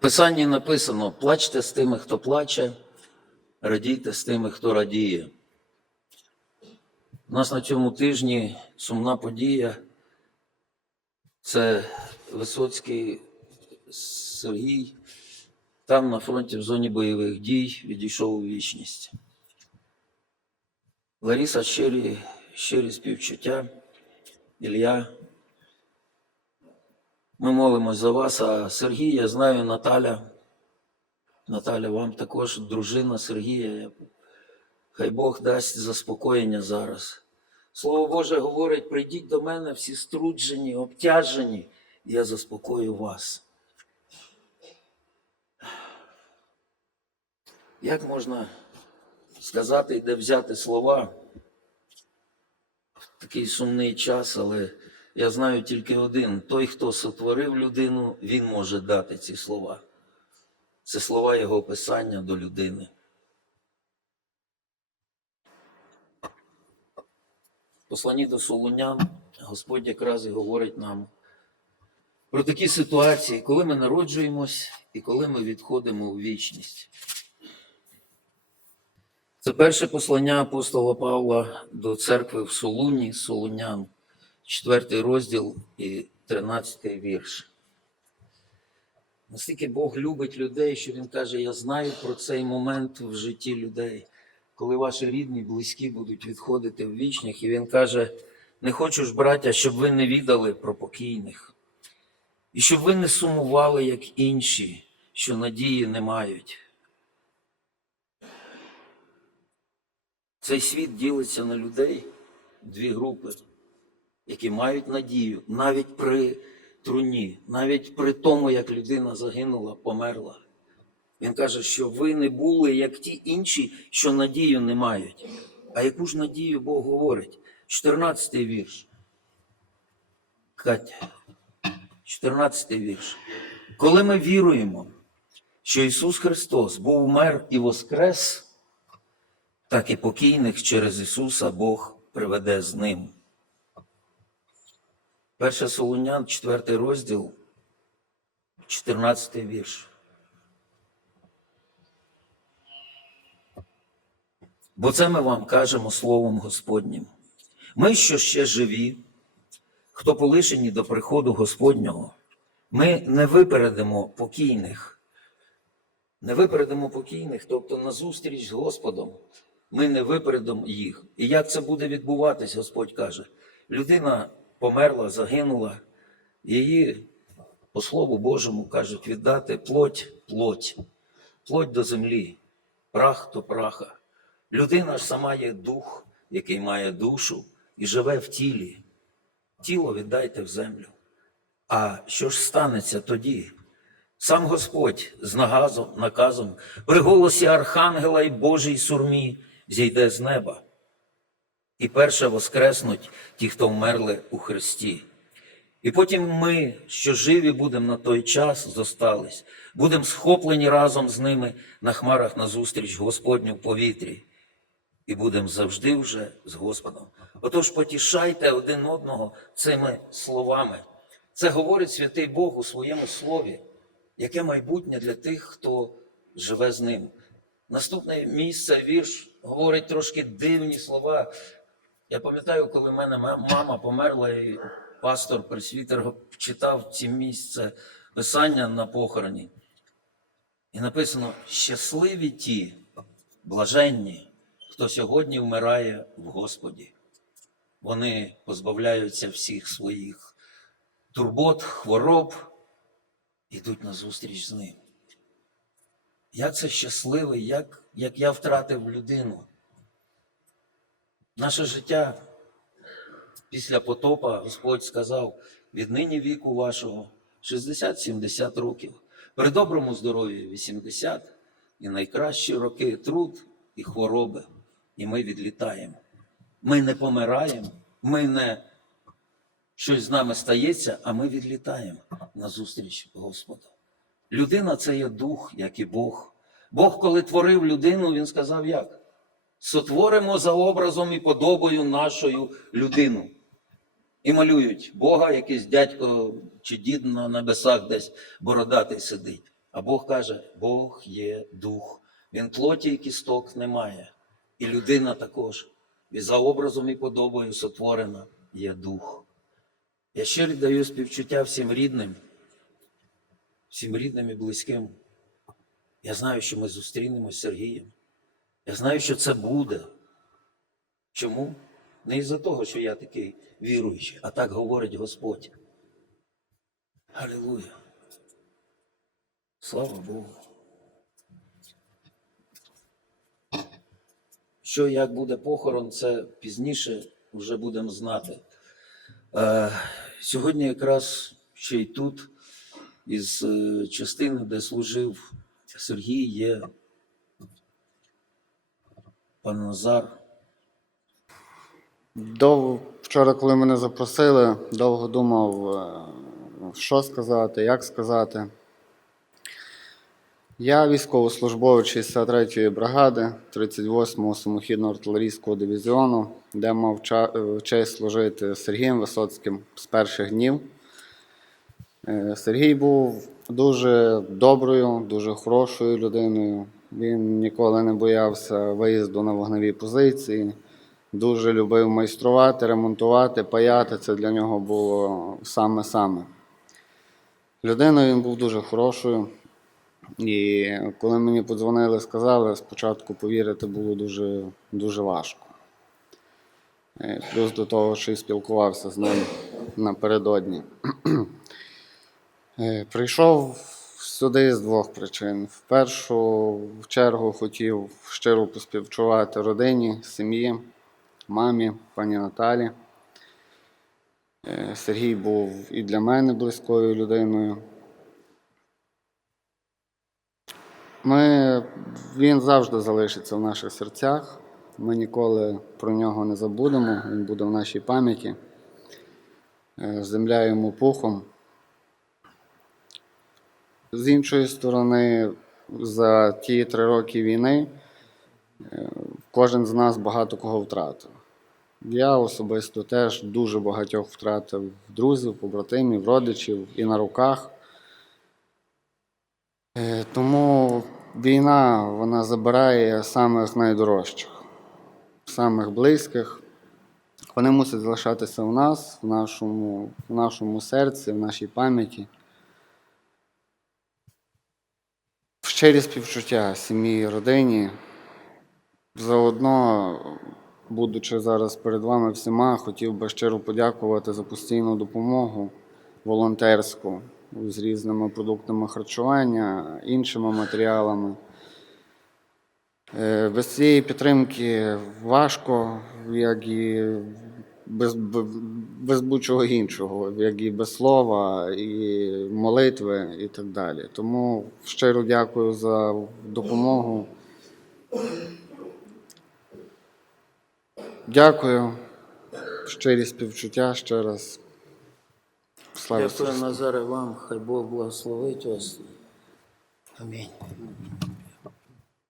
Писанні написано: плачте з тими, хто плаче, радійте з тими, хто радіє. У нас на цьому тижні сумна подія. Це Висоцький Сергій. Там на фронті в зоні бойових дій відійшов у вічність. Лариса щирі, щирі співчуття. Ілля. Ми молимось за вас, а Сергій, я знаю, Наталя. Наталя, вам також дружина Сергія. Хай Бог дасть заспокоєння зараз. Слово Боже говорить: прийдіть до мене всі струджені, обтяжені, і я заспокою вас. Як можна сказати де взяти слова в такий сумний час, але я знаю тільки один: той, хто сотворив людину, він може дати ці слова. Це слова його писання до людини. Посланні до Солунян Господь якраз і говорить нам про такі ситуації, коли ми народжуємось і коли ми відходимо у вічність. Це перше послання апостола Павла до церкви в Солуні, Солунян, 4 розділ і 13 вірш. Настільки Бог любить людей, що Він каже: Я знаю про цей момент в житті людей, коли ваші рідні, близькі будуть відходити в вічних. І Він каже: не хочу ж, браття, щоб ви не відали про покійних, і щоб ви не сумували, як інші, що надії не мають. Цей світ ділиться на людей дві групи, які мають надію навіть при труні, навіть при тому, як людина загинула, померла. Він каже, що ви не були як ті інші, що надію не мають. А яку ж надію Бог говорить? 14 вірш. Катя, 14 вірш. Коли ми віруємо, що Ісус Христос був мер і воскрес, так і покійних через Ісуса Бог приведе з ним. Перше Солунян, 4 розділ, 14 вірш. Бо це ми вам кажемо Словом Господнім. Ми, що ще живі, хто полишені до приходу Господнього, ми не випередимо покійних, не випередимо покійних, тобто назустріч з Господом, ми не випередимо їх. І як це буде відбуватись, Господь каже, людина померла, загинула, її, по Слову Божому, кажуть, віддати плоть, плоть, плоть до землі, прах до праха. Людина ж сама є дух, який має душу і живе в тілі. Тіло віддайте в землю. А що ж станеться тоді? Сам Господь з нагазом, наказом при голосі Архангела і Божій сурмі зійде з неба. І перше воскреснуть ті, хто вмерли у Христі. І потім ми, що живі будемо на той час, зостались, будемо схоплені разом з ними на хмарах назустріч Господню в повітрі, і будемо завжди вже з Господом. Отож, потішайте один одного цими словами. Це говорить святий Бог у своєму слові, яке майбутнє для тих, хто живе з ним. Наступне місце, вірш, говорить трошки дивні слова. Я пам'ятаю, коли в мене мама померла, і пастор пресвітер читав ці місце писання на похороні. І написано: щасливі ті, блаженні, хто сьогодні вмирає в Господі. Вони позбавляються всіх своїх турбот, хвороб, ідуть на зустріч з ним. Як це щасливий, як, як я втратив людину. Наше життя після потопа Господь сказав: віднині віку вашого 60-70 років, при доброму здоров'ї 80, і найкращі роки труд і хвороби. І ми відлітаємо. Ми не помираємо, ми не щось з нами стається, а ми відлітаємо назустріч Господу. Людина це є дух, як і Бог. Бог, коли творив людину, він сказав як? Сотворимо за образом і подобою нашою людину. І малюють Бога, якийсь дядько чи дід на небесах десь бородатий сидить. А Бог каже: Бог є дух. Він плоті і кісток не має. І людина також. І за образом і подобою сотворена є дух. Я щиро даю співчуття всім рідним, всім рідним і близьким. Я знаю, що ми зустрінемось з Сергієм. Я знаю, що це буде. Чому? Не із-за того, що я такий віруючий, а так говорить Господь. Алілуя. Слава Богу. Що як буде похорон, це пізніше вже будемо знати. Е, сьогодні якраз ще й тут, із е, частини, де служив Сергій, є пан Назар. Дов... Вчора, коли мене запросили, довго думав, е, що сказати, як сказати. Я військовослужбовець 63-ї бригади 38-го самохідного артилерійського дивізіону, де мав е, честь служити Сергієм Висоцьким з перших днів. Е, Сергій був дуже доброю, дуже хорошою людиною. Він ніколи не боявся виїзду на вогневі позиції, дуже любив майструвати, ремонтувати, паяти. Це для нього було саме-саме. Людиною він був дуже хорошою. І коли мені подзвонили, сказали, спочатку повірити було дуже, дуже важко. Е, Плюс до того, що й спілкувався з ним напередодні. Е, Прийшов сюди з двох причин. В першу чергу хотів щиро поспівчувати родині, сім'ї, мамі, пані Наталі. Е, Сергій був і для мене близькою людиною. Ми, він завжди залишиться в наших серцях. Ми ніколи про нього не забудемо. Він буде в нашій пам'яті. Е, Земля йому пухом. З іншої сторони, за ті три роки війни е, кожен з нас багато кого втратив. Я особисто теж дуже багатьох втратив друзів, побратимів, родичів і на руках. Е, Тому війна вона забирає самих найдорожчих, самих близьких. Вони мусять залишатися у нас, в нашому, в нашому серці, в нашій пам'яті. Щирі співчуття сім'ї родині. Заодно, будучи зараз перед вами всіма, хотів би щиро подякувати за постійну допомогу волонтерську з різними продуктами харчування, іншими матеріалами. Е, Без цієї підтримки важко, як і без, без будь-чого іншого, як і без слова, і молитви, і так далі. Тому щиро дякую за допомогу. Дякую. Щирі співчуття ще раз. Слава Дякую. Назаре, вам. Хай Бог благословить вас. Амінь.